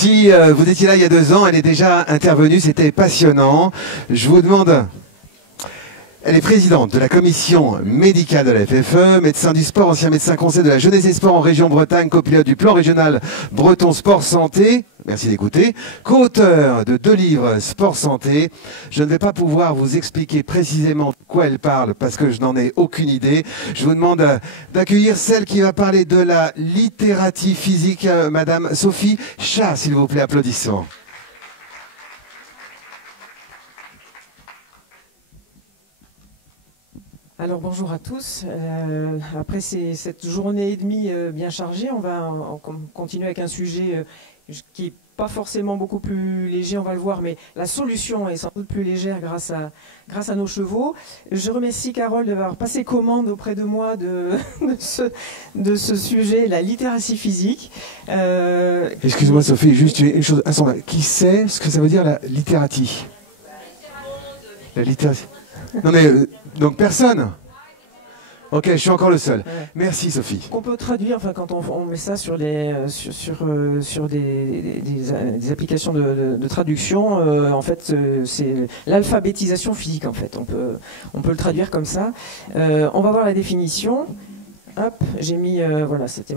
Si vous étiez là il y a 2 ans, elle est déjà intervenue, c'était passionnant. Je vous demande... Elle est présidente de la commission médicale de la FFE, médecin du sport, ancien médecin conseil de la jeunesse et sport en région Bretagne, copilote du plan régional Breton Sport Santé. Merci d'écouter. Co-auteur de 2 livres Sport Santé. Je ne vais pas pouvoir vous expliquer précisément de quoi elle parle parce que je n'en ai aucune idée. Je vous demande d'accueillir celle qui va parler de la littératie physique, Madame Sophie Chat, s'il vous plaît, applaudissements. Alors bonjour à tous. Après cette journée et demie bien chargée, on va continuer avec un sujet qui n'est pas forcément beaucoup plus léger, on va le voir, mais la solution est sans doute plus légère grâce à nos chevaux. Je remercie Carole d'avoir passé commande auprès de moi de ce sujet, la littératie physique. Excuse-moi Sophie, juste une chose. Qui sait ce que ça veut dire la littératie? La littératie. Non mais, donc personne? Ok, je suis encore le seul. Ouais. Merci Sophie. On peut traduire, enfin quand on met ça sur des applications de traduction, en fait c'est l'alphabétisation physique en fait. On peut le traduire comme ça. On va voir la définition. Hop, j'ai mis, voilà, c'était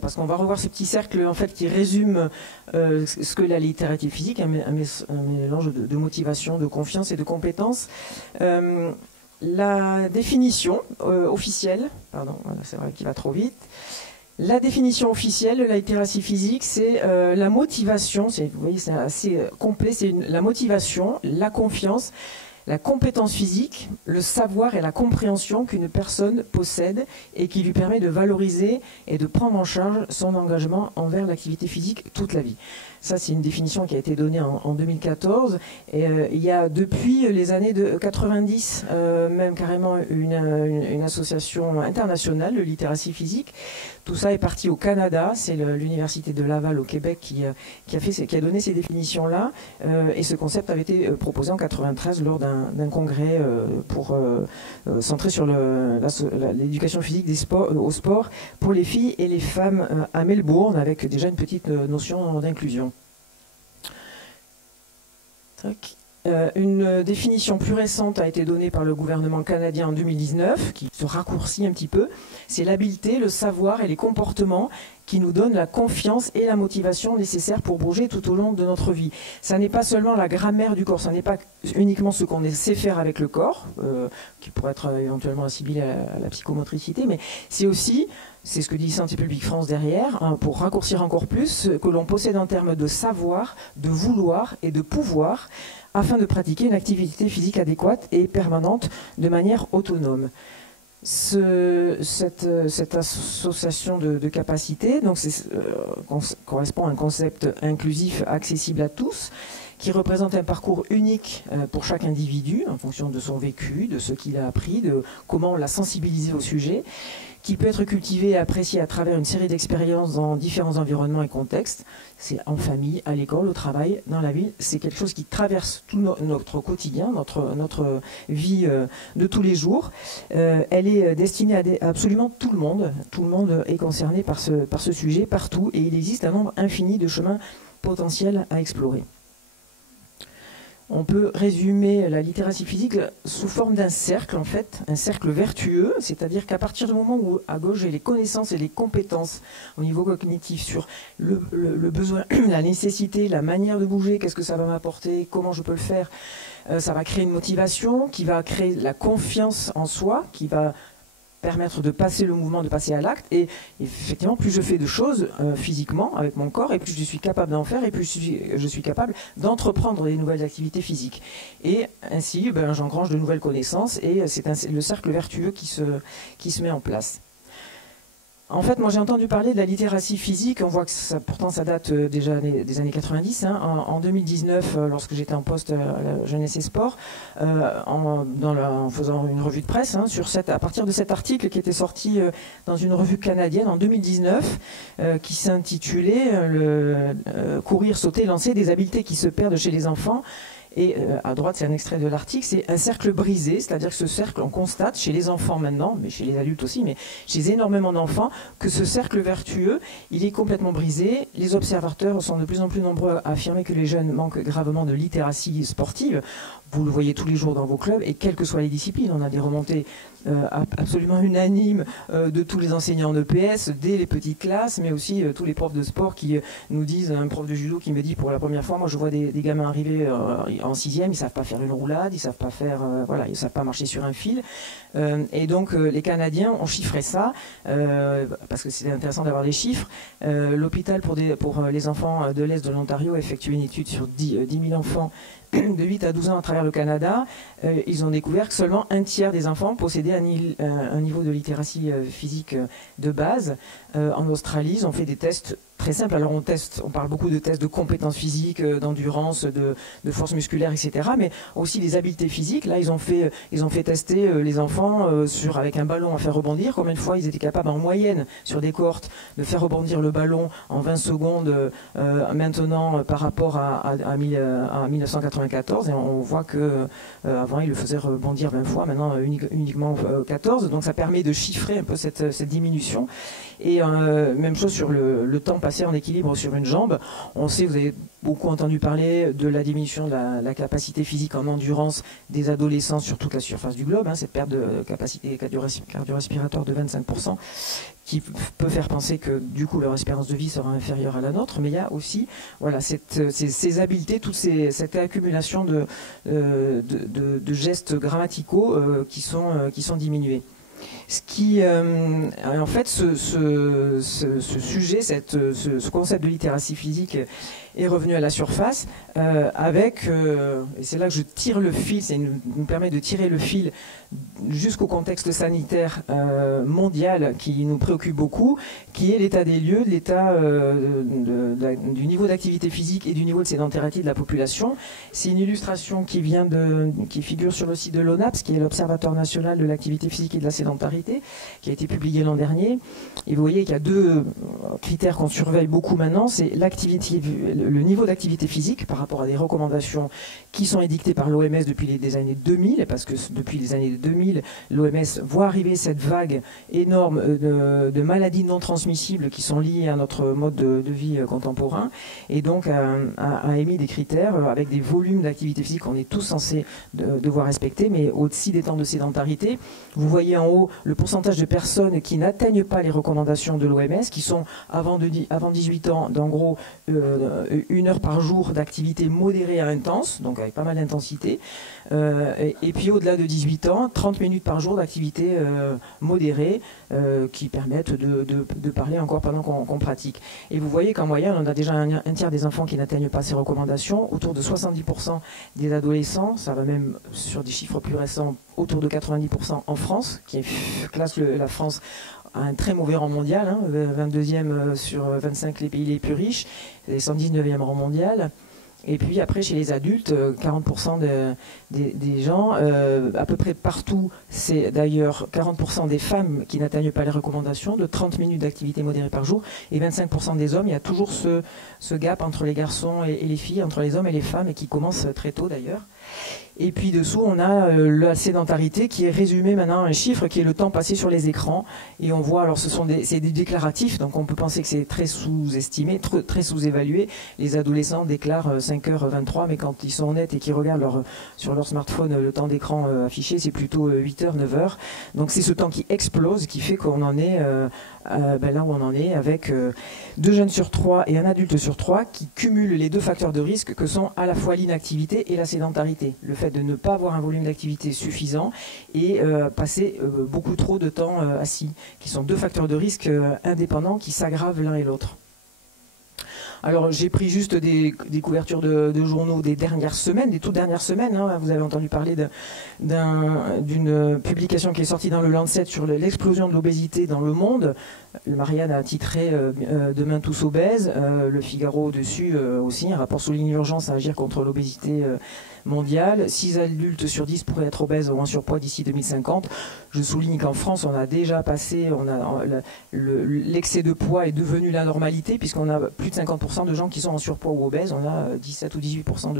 parce qu'on va revoir ce petit cercle en fait qui résume ce que la littératie physique, un mélange de motivation, de confiance et de compétences. La définition officielle, pardon, c'est vrai qu'il va trop vite. La définition officielle de la littératie physique, c'est la motivation. Vous voyez, c'est assez complet. C'est la motivation, la confiance, la compétence physique, le savoir et la compréhension qu'une personne possède et qui lui permet de valoriser et de prendre en charge son engagement envers l'activité physique toute la vie. Ça, c'est une définition qui a été donnée en 2014. Et il y a depuis les années 90, même carrément une association internationale de littératie physique. Tout ça est parti au Canada. C'est l'université de Laval au Québec qui a donné ces définitions-là. Et ce concept avait été proposé en 93 lors d'un congrès centré sur l'éducation physique au sport pour les filles et les femmes à Melbourne, avec déjà une petite notion d'inclusion. Une définition plus récente a été donnée par le gouvernement canadien en 2019, qui se raccourcit un petit peu. C'est l'habileté, le savoir et les comportements qui nous donnent la confiance et la motivation nécessaires pour bouger tout au long de notre vie. Ça n'est pas seulement la grammaire du corps, ça n'est pas uniquement ce qu'on sait faire avec le corps, qui pourrait être éventuellement assimilé à la psychomotricité, mais c'est aussi, c'est ce que dit Santé publique France derrière, hein, pour raccourcir encore plus, que l'on possède en termes de savoir, de vouloir et de pouvoir, afin de pratiquer une activité physique adéquate et permanente de manière autonome. Cette association de capacités correspond à un concept inclusif accessible à tous, qui représente un parcours unique pour chaque individu, en fonction de son vécu, de ce qu'il a appris, de comment on l'a sensibilisé au sujet, qui peut être cultivé et apprécié à travers une série d'expériences dans différents environnements et contextes. C'est en famille, à l'école, au travail, dans la ville. C'est quelque chose qui traverse tout notre quotidien, notre vie de tous les jours. Elle est destinée à absolument tout le monde. Tout le monde est concerné par ce sujet, partout. Et il existe un nombre infini de chemins potentiels à explorer. On peut résumer la littératie physique sous forme d'un cercle, en fait, un cercle vertueux, c'est-à-dire qu'à partir du moment où, à gauche, j'ai les connaissances et les compétences au niveau cognitif sur le besoin, la nécessité, la manière de bouger, qu'est-ce que ça va m'apporter, comment je peux le faire, ça va créer une motivation qui va créer la confiance en soi, qui va permettre de passer le mouvement, de passer à l'acte. Et effectivement, plus je fais de choses physiquement avec mon corps, et plus je suis capable d'en faire, et plus je suis capable d'entreprendre des nouvelles activités physiques. Et ainsi, j'engrange de nouvelles connaissances, et c'est le cercle vertueux qui se met en place. En fait, moi j'ai entendu parler de la littératie physique, on voit que pourtant ça date déjà des années 90. Hein. En 2019, lorsque j'étais en poste à la jeunesse et sport, en faisant une revue de presse, hein, à partir de cet article qui était sorti dans une revue canadienne en 2019, qui s'intitulait « Courir, sauter, lancer, des habiletés qui se perdent chez les enfants ». Et à droite, c'est un extrait de l'article, c'est un cercle brisé, c'est-à-dire que ce cercle, on constate chez les enfants maintenant, mais chez les adultes aussi, mais chez énormément d'enfants, que ce cercle vertueux, il est complètement brisé. Les observateurs sont de plus en plus nombreux à affirmer que les jeunes manquent gravement de littératie sportive. Vous le voyez tous les jours dans vos clubs, et quelles que soient les disciplines, on a des remontées absolument unanimes de tous les enseignants de PS, dès les petites classes, mais aussi tous les profs de sport qui nous disent, un prof de judo qui me dit pour la première fois, moi je vois des gamins arriver en 6e, ils savent pas faire une roulade, ils savent pas faire, voilà, ils savent pas marcher sur un fil. Et donc les Canadiens ont chiffré ça, parce que c'est intéressant d'avoir les chiffres. L'hôpital pour les enfants de l'Est de l'Ontario a effectué une étude sur 10 000 enfants de 8 à 12 ans à travers le Canada. Ils ont découvert que seulement un tiers des enfants possédaient un niveau de littératie physique de base. En Australie, ils ont fait des tests très simples. Alors on parle beaucoup de tests de compétences physiques, d'endurance, de force musculaire, etc. Mais aussi des habiletés physiques. Là, ils ont fait tester les enfants avec un ballon à faire rebondir. Combien de fois ils étaient capables en moyenne sur des cohortes de faire rebondir le ballon en 20 secondes maintenant par rapport à 1994. Et on voit que avant ils le faisaient rebondir 20 fois, maintenant uniquement 14. Donc ça permet de chiffrer un peu cette diminution. Et même chose sur le temps passé en équilibre sur une jambe. On sait, vous avez beaucoup entendu parler de la diminution de la capacité physique en endurance des adolescents sur toute la surface du globe, cette perte de capacité cardio-respiratoire de 25%, qui peut faire penser que du coup leur espérance de vie sera inférieure à la nôtre. Mais il y a aussi voilà, ces habiletés, cette accumulation de gestes grammaticaux qui sont diminués. Ce qui, en fait, ce sujet, ce concept de littératie physique est revenu à la surface avec, et c'est là que je tire le fil, ça nous permet de tirer le fil jusqu'au contexte sanitaire mondial qui nous préoccupe beaucoup, qui est l'état des lieux, l'état du niveau d'activité physique et du niveau de sédentarité de la population. C'est une illustration qui figure sur le site de l'ONAPS, qui est l'Observatoire national de l'activité physique et de la sédentarité, qui a été publié l'an dernier. Et vous voyez qu'il y a deux critères qu'on surveille beaucoup maintenant, c'est le niveau d'activité physique par rapport à des recommandations qui sont édictées par l'OMS depuis les années 2000, parce que depuis les années 2000, l'OMS voit arriver cette vague énorme de maladies non transmissibles qui sont liées à notre mode de vie contemporain, et donc a émis des critères avec des volumes d'activité physique qu'on est tous censés devoir respecter, mais au-dessus des temps de sédentarité. Vous voyez en haut le pourcentage de personnes qui n'atteignent pas les recommandations de l'OMS, qui sont avant 18 ans, d'en gros 1 heure par jour d'activité modérée à intense, donc avec pas mal d'intensité, et puis au-delà de 18 ans, 30 minutes par jour d'activité modérée qui permettent de parler encore pendant qu'on pratique. Et vous voyez qu'en moyenne, on a déjà un tiers des enfants qui n'atteignent pas ces recommandations, autour de 70% des adolescents, ça va même sur des chiffres plus récents, autour de 90% en France, qui classe la France à un très mauvais rang mondial, 22e sur 25 les pays les plus riches, et 119e rang mondial. Et puis après, chez les adultes, 40% des gens, à peu près partout, c'est d'ailleurs 40% des femmes qui n'atteignent pas les recommandations de 30 minutes d'activité modérée par jour, et 25% des hommes. Il y a toujours ce gap entre les garçons et les filles, entre les hommes et les femmes, et qui commence très tôt d'ailleurs. Et puis dessous, on a la sédentarité qui est résumée maintenant à un chiffre qui est le temps passé sur les écrans. Et on voit, alors c'est des déclaratifs, donc on peut penser que c'est très sous-estimé, très sous-évalué. Les adolescents déclarent 5h23, mais quand ils sont honnêtes et qu'ils regardent sur leur smartphone le temps d'écran affiché, c'est plutôt 8h, 9h. Donc c'est ce temps qui explose, qui fait qu'on en est là où on en est, avec 2 jeunes sur 3 et un adulte sur 3 qui cumulent les 2 facteurs de risque que sont à la fois l'inactivité et la sédentarité. Le fait de ne pas avoir un volume d'activité suffisant et passer beaucoup trop de temps assis, qui sont 2 facteurs de risque indépendants qui s'aggravent l'un et l'autre. Alors j'ai pris juste des couvertures de journaux des dernières semaines, des toutes dernières semaines. Vous avez entendu parler d'une publication qui est sortie dans le Lancet sur l'explosion de l'obésité dans le monde. Marianne a titré Demain tous obèses. Le Figaro dessus aussi, un rapport souligne l'urgence à agir contre l'obésité mondiale. 6 adultes sur 10 pourraient être obèses ou en surpoids d'ici 2050. Je souligne qu'en France, on a déjà passé, l'excès de poids est devenu la normalité, puisqu'on a plus de 50% de gens qui sont en surpoids ou obèses. On a 17 ou 18%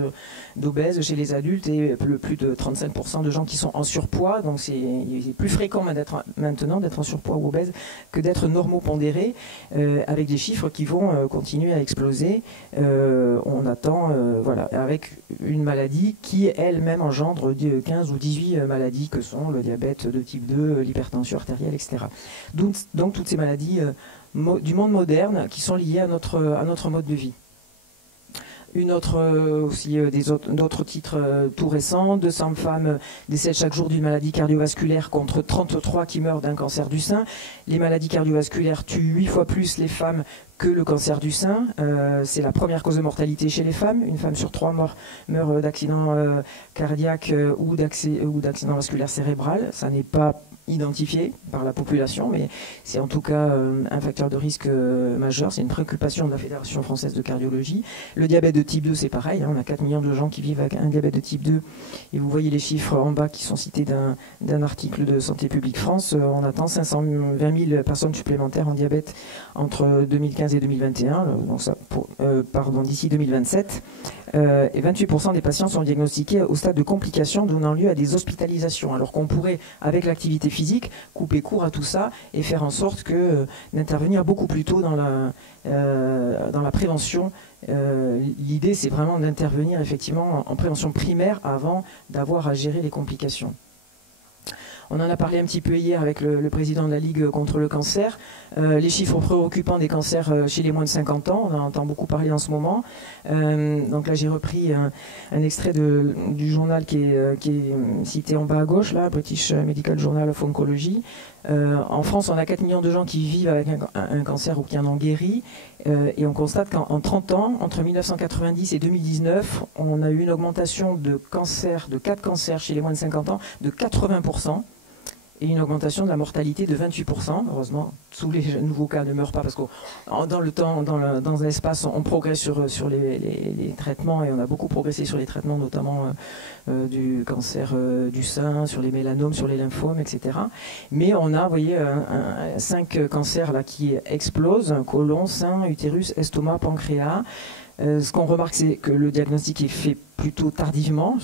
d'obèses chez les adultes et plus de 35% de gens qui sont en surpoids. Donc c'est plus fréquent maintenant d'être en surpoids ou obèse que d'être normopondéré, avec des chiffres qui vont continuer à exploser. On attend, voilà, avec une maladie qui elle-même engendre 15 ou 18 maladies que sont le diabète de type 2, l'hypertension artérielle, etc. Donc toutes ces maladies du monde moderne qui sont liées à notre mode de vie. D'autres titres tout récents, 200 femmes décèdent chaque jour d'une maladie cardiovasculaire contre 33 qui meurent d'un cancer du sein. Les maladies cardiovasculaires tuent 8 fois plus les femmes que le cancer du sein. C'est la première cause de mortalité chez les femmes. Une femme sur 3 meurt d'accident cardiaque ou d'accident vasculaire cérébral. Ça n'est pas identifié par la population, mais c'est en tout cas un facteur de risque majeur. C'est une préoccupation de la Fédération française de cardiologie. Le diabète de type 2, c'est pareil. On a 4 millions de gens qui vivent avec un diabète de type 2. Et vous voyez les chiffres en bas qui sont cités d'un article de Santé publique France. On attend 520 000 personnes supplémentaires en diabète entre 2015 et 2021, donc ça, d'ici 2027. Et 28% des patients sont diagnostiqués au stade de complications donnant lieu à des hospitalisations, alors qu'on pourrait, avec l'activité physique, couper court à tout ça et faire en sorte d'intervenir beaucoup plus tôt dans la prévention. L'idée, c'est vraiment d'intervenir effectivement en prévention primaire avant d'avoir à gérer les complications. On en a parlé un petit peu hier avec le président de la Ligue contre le cancer. Les chiffres préoccupants des cancers chez les moins de 50 ans, on en entend beaucoup parler en ce moment. Donc là, j'ai repris un extrait du journal qui est cité en bas à gauche, là, British Medical Journal of Oncology. En France, on a 4 millions de gens qui vivent avec un cancer ou qui en ont guéri. Et on constate qu'en 30 ans, entre 1990 et 2019, on a eu une augmentation de cas de cancer chez les moins de 50 ans de 80%. Et une augmentation de la mortalité de 28%. Heureusement, tous les nouveaux cas ne meurent pas parce que dans l'espace, on progresse sur les traitements et on a beaucoup progressé sur les traitements, notamment du cancer du sein, sur les mélanomes, sur les lymphomes, etc. Mais on a, vous voyez, 5 cancers là qui explosent, côlon, sein, utérus, estomac, pancréas. Ce qu'on remarque, c'est que le diagnostic est fait plutôt tardivement.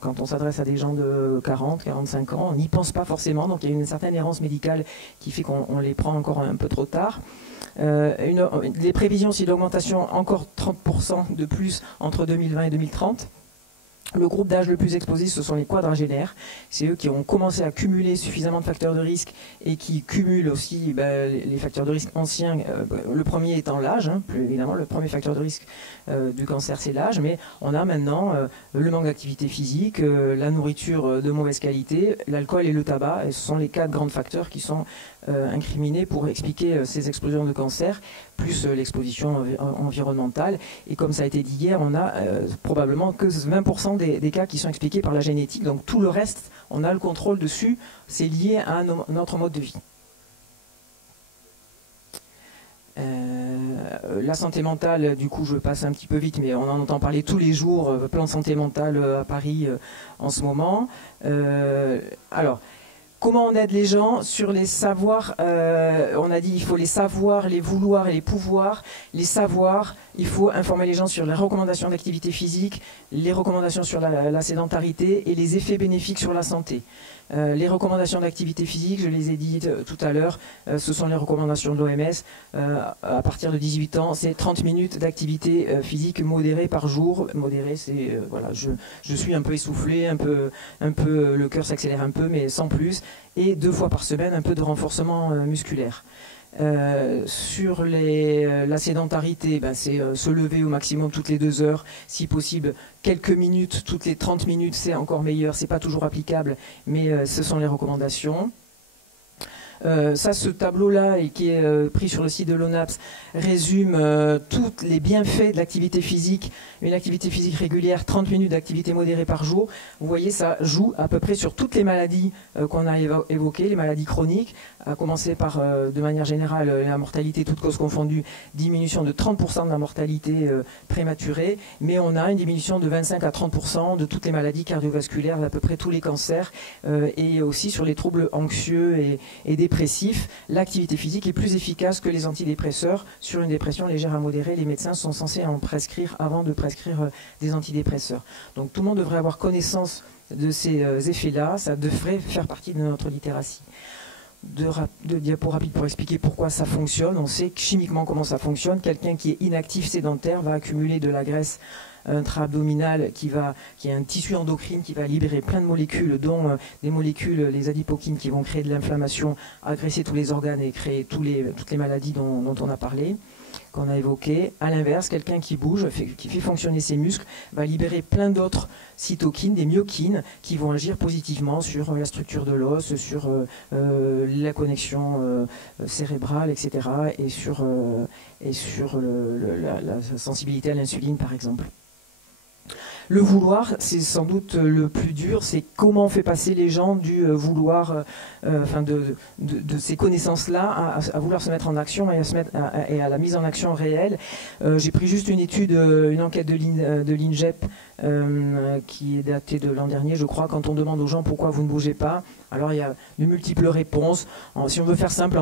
Quand on s'adresse à des gens de 40, 45 ans, on n'y pense pas forcément. Donc il y a une certaine errance médicale qui fait qu'on les prend encore un peu trop tard. Les prévisions, c'est d'augmentation encore 30% de plus entre 2020 et 2030. Le groupe d'âge le plus exposé, ce sont les quadragénaires. C'est eux qui ont commencé à cumuler suffisamment de facteurs de risque et qui cumulent aussi les facteurs de risque anciens. Le premier étant l'âge, plus évidemment, le premier facteur de risque du cancer, c'est l'âge. Mais on a maintenant le manque d'activité physique, la nourriture de mauvaise qualité, l'alcool et le tabac. Et ce sont les 4 grands facteurs qui sont incriminés pour expliquer ces explosions de cancer, plus l'exposition environnementale. Et comme ça a été dit hier, on a probablement que 20% des cas qui sont expliqués par la génétique. Donc tout le reste, on a le contrôle dessus. C'est lié à notre mode de vie. La santé mentale, du coup, je passe un petit peu vite, mais on en entend parler tous les jours. Plan de santé mentale à Paris en ce moment. Alors, comment on aide les gens sur les savoirs? On a dit il faut les savoirs, les vouloirs et les pouvoirs. Les savoirs, il faut informer les gens sur les recommandations d'activité physique, les recommandations sur la sédentarité et les effets bénéfiques sur la santé. Les recommandations d'activité physique, je les ai dit tout à l'heure, ce sont les recommandations de l'OMS. À partir de 18 ans, c'est 30 minutes d'activité physique modérée par jour. Modérée, c'est voilà, je suis un peu essoufflé, un peu le cœur s'accélère un peu, mais sans plus. Et 2 fois par semaine, un peu de renforcement musculaire. Sur la sédentarité, c'est se lever au maximum toutes les 2 heures, si possible quelques minutes, toutes les 30 minutes, c'est encore meilleur, c'est pas toujours applicable, mais ce sont les recommandations. Ce tableau-là, qui est pris sur le site de l'ONAPS, résume tous les bienfaits de l'activité physique. Une activité physique régulière, 30 minutes d'activité modérée par jour. Vous voyez, ça joue à peu près sur toutes les maladies qu'on a évoquées, les maladies chroniques, à commencer par, de manière générale, la mortalité, toutes causes confondues, diminution de 30% de la mortalité prématurée, mais on a une diminution de 25 à 30% de toutes les maladies cardiovasculaires, d'à peu près tous les cancers, et aussi sur les troubles anxieux et dépressifs. L'activité physique est plus efficace que les antidépresseurs. Sur une dépression légère à modérée, les médecins sont censés en prescrire avant de prescrire des antidépresseurs. Donc tout le monde devrait avoir connaissance de ces effets-là, ça devrait faire partie de notre littératie. De diapo rapide pour expliquer pourquoi ça fonctionne. On sait chimiquement comment ça fonctionne. Quelqu'un qui est inactif, sédentaire, va accumuler de la graisse intra-abdominale qui est un tissu endocrine qui va libérer plein de molécules, dont des molécules, les adipokines, qui vont créer de l'inflammation, agresser tous les organes et créer toutes les maladies dont on a parlé, qu'on a évoqué. À l'inverse, quelqu'un qui bouge, qui fait fonctionner ses muscles, va libérer plein d'autres cytokines, des myokines, qui vont agir positivement sur la structure de l'os, sur la connexion cérébrale, etc. et sur la sensibilité à l'insuline, par exemple. Le vouloir, c'est sans doute le plus dur, c'est comment on fait passer les gens du vouloir, de ces connaissances-là à vouloir se mettre en action et à la mise en action réelle. J'ai pris juste une étude, une enquête de l'INGEP qui est datée de l'an dernier, je crois, quand on demande aux gens pourquoi vous ne bougez pas. Alors il y a de multiples réponses. Si on veut faire simple,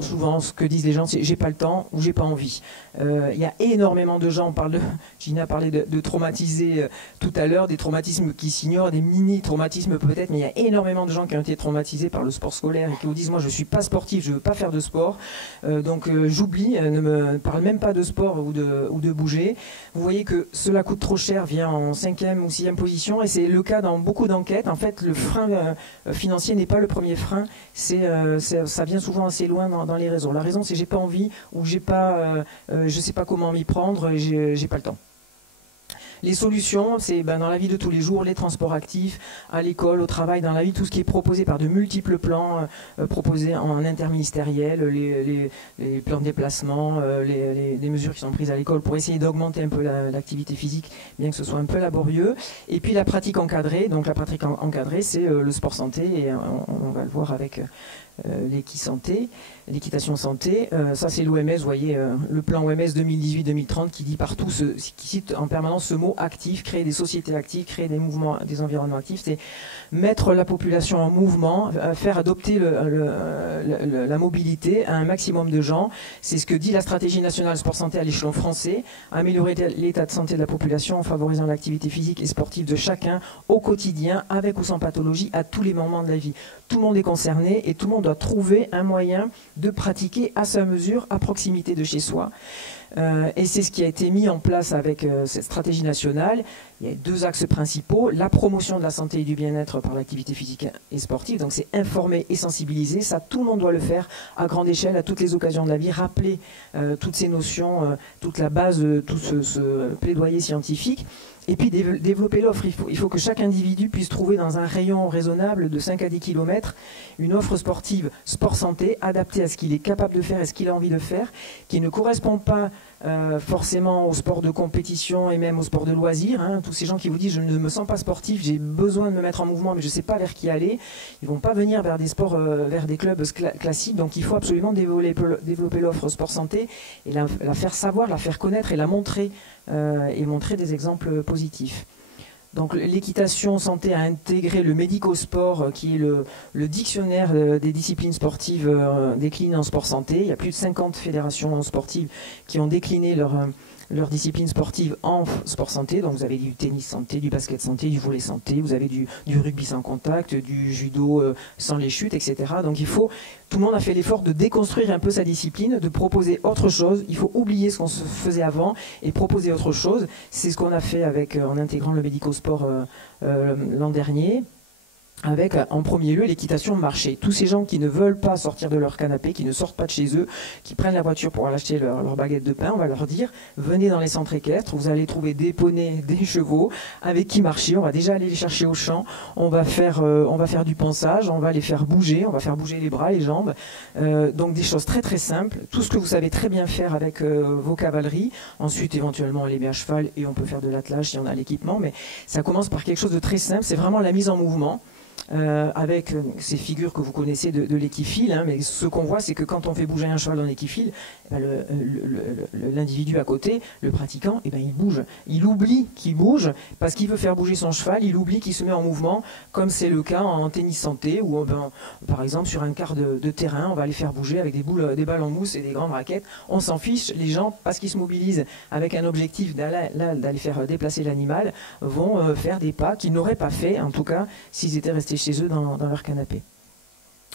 souvent ce que disent les gens, c'est j'ai pas le temps ou j'ai pas envie. Il y a énormément de gens, Gina a parlé de traumatisés tout à l'heure, des traumatismes qui s'ignorent, des mini-traumatismes peut-être, mais il y a énormément de gens qui ont été traumatisés par le sport scolaire et qui vous disent moi je suis pas sportif, je veux pas faire de sport, donc j'oublie, ne me parle même pas de sport ou de bouger. Vous voyez que cela coûte trop cher, vient en 5e ou 6e position, et c'est le cas dans beaucoup d'enquêtes. En fait, le frein financier n'est pas le premier frein, ça vient souvent assez loin dans les raisons. La raison, c'est j'ai pas envie ou je sais pas comment m'y prendre et j'ai pas le temps. Les solutions, c'est dans la vie de tous les jours, les transports actifs, à l'école, au travail, dans la vie, tout ce qui est proposé par de multiples plans, proposés en interministériel, les plans de déplacement, les mesures qui sont prises à l'école pour essayer d'augmenter un peu l'activité physique, bien que ce soit un peu laborieux. Et puis la pratique encadrée, donc la pratique encadrée, c'est le sport santé, et on va le voir avec l'équitation santé. Ça c'est l'OMS, vous voyez le plan OMS 2018-2030 qui dit partout, qui cite en permanence ce mot actif, créer des sociétés actives, créer des mouvements, des environnements actifs, c'est mettre la population en mouvement, faire adopter la mobilité à un maximum de gens. C'est ce que dit la stratégie nationale sport santé à l'échelon français, améliorer l'état de santé de la population en favorisant l'activité physique et sportive de chacun au quotidien, avec ou sans pathologie, à tous les moments de la vie. Tout le monde est concerné et tout le monde doit trouver un moyen de pratiquer à sa mesure, à proximité de chez soi. Et c'est ce qui a été mis en place avec cette stratégie nationale. Il y a deux axes principaux: la promotion de la santé et du bien-être par l'activité physique et sportive. Donc c'est informer et sensibiliser, ça tout le monde doit le faire à grande échelle, à toutes les occasions de la vie, rappeler toutes ces notions, toute la base de tout ce plaidoyer scientifique. Et puis développer l'offre. Il faut que chaque individu puisse trouver dans un rayon raisonnable de 5 à 10 km une offre sportive, sport santé, adaptée à ce qu'il est capable de faire et ce qu'il a envie de faire, qui ne correspond pas forcément au sport de compétition et même au sport de loisir. Tous ces gens qui vous disent je ne me sens pas sportif, j'ai besoin de me mettre en mouvement mais je ne sais pas vers qui aller, ils ne vont pas venir vers des sports, vers des clubs classiques. Donc il faut absolument développer l'offre sport santé et la faire savoir, la faire connaître et la montrer, et montrer des exemples positifs. Donc l'équitation santé a intégré le médico-sport, qui est le dictionnaire des disciplines sportives déclinées en sport santé. Il y a plus de 50 fédérations sportives qui ont décliné leur discipline sportive en sport santé. Donc vous avez du tennis santé, du basket santé, du volley santé, vous avez du rugby sans contact, du judo sans les chutes, etc. Donc tout le monde a fait l'effort de déconstruire un peu sa discipline, de proposer autre chose. Il faut oublier ce qu'on se faisait avant et proposer autre chose. C'est ce qu'on a fait en intégrant le médico-sport l'an dernier. avec en premier lieu l'équitation marché. Tous ces gens qui ne veulent pas sortir de leur canapé, qui ne sortent pas de chez eux, qui prennent la voiture pour aller acheter leur baguette de pain, on va leur dire venez dans les centres équestres, vous allez trouver des poneys, des chevaux avec qui marcher, on va déjà aller les chercher au champ, on va faire du pansage, on va les faire bouger, on va faire bouger les bras, les jambes, donc des choses très très simples, tout ce que vous savez très bien faire avec vos cavaleries, ensuite éventuellement on les met à cheval et on peut faire de l'attelage si on a l'équipement, mais ça commence par quelque chose de très simple, c'est vraiment la mise en mouvement. Avec ces figures que vous connaissez de l'équifile, hein, mais ce qu'on voit, c'est que quand on fait bouger un cheval dans l'équifile, l'individu à côté, le pratiquant, il bouge. Il oublie qu'il bouge parce qu'il veut faire bouger son cheval, il oublie qu'il se met en mouvement, comme c'est le cas en tennis santé, où par exemple sur un quart de terrain, on va les faire bouger avec des balles en mousse et des grandes raquettes. On s'en fiche, les gens, parce qu'ils se mobilisent avec un objectif d'aller faire déplacer l'animal, vont faire des pas qu'ils n'auraient pas fait, en tout cas, s'ils étaient restés chez eux dans leur canapé.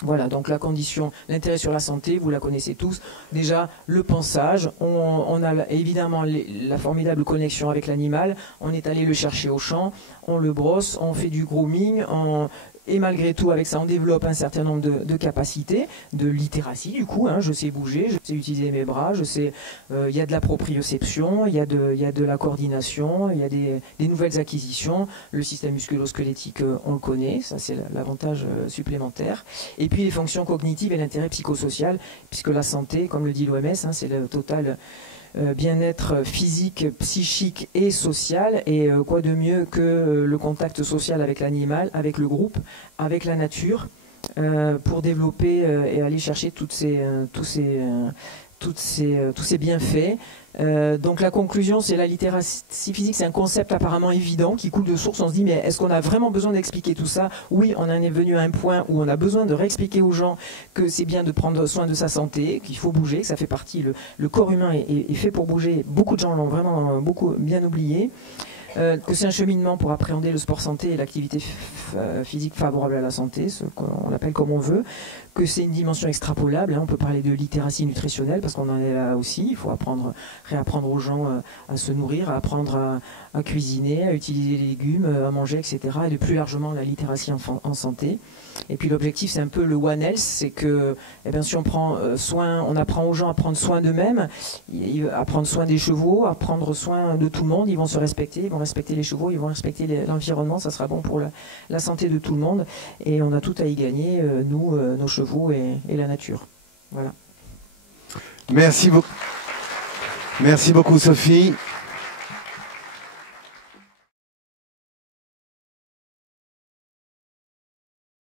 Voilà, donc la condition, l'intérêt sur la santé, vous la connaissez tous. Déjà, le pansage, on a évidemment la formidable connexion avec l'animal, on est allé le chercher au champ, on le brosse, on fait du grooming, et malgré tout, avec ça, on développe un certain nombre de capacités, de littératie du coup, hein, je sais bouger, je sais utiliser mes bras, je sais, il y a de la proprioception, il y a de la coordination, il y a des nouvelles acquisitions, le système musculo-squelettique, on le connaît, ça c'est l'avantage supplémentaire, et puis les fonctions cognitives et l'intérêt psychosocial, puisque la santé, comme le dit l'OMS, hein, c'est le total bien-être physique, psychique et social, et quoi de mieux que le contact social avec l'animal, avec le groupe, avec la nature, pour développer et aller chercher tous ces bienfaits. Donc la conclusion, c'est la littératie physique, c'est un concept apparemment évident qui coule de source. On se dit, mais est-ce qu'on a vraiment besoin d'expliquer tout ça? Oui, on en est venu à un point où on a besoin de réexpliquer aux gens que c'est bien de prendre soin de sa santé, qu'il faut bouger, que ça fait partie, le corps humain est fait pour bouger. Beaucoup de gens l'ont vraiment beaucoup bien oublié. Que c'est un cheminement pour appréhender le sport santé et l'activité physique favorable à la santé, ce qu'on l'appelle comme on veut, que c'est une dimension extrapolable, hein, on peut parler de littératie nutritionnelle parce qu'on en est là aussi, il faut réapprendre aux gens à se nourrir, à apprendre à cuisiner, à utiliser les légumes, à manger, etc. Et de plus largement la littératie en santé. Et puis l'objectif, c'est un peu le One Health, c'est que si on prend soin, on apprend aux gens à prendre soin d'eux-mêmes, à prendre soin des chevaux, à prendre soin de tout le monde, ils vont se respecter, ils vont respecter les chevaux, ils vont respecter l'environnement, ça sera bon pour la santé de tout le monde, et on a tout à y gagner, nous, nos chevaux et la nature. Voilà. Merci beaucoup. Merci beaucoup Sophie.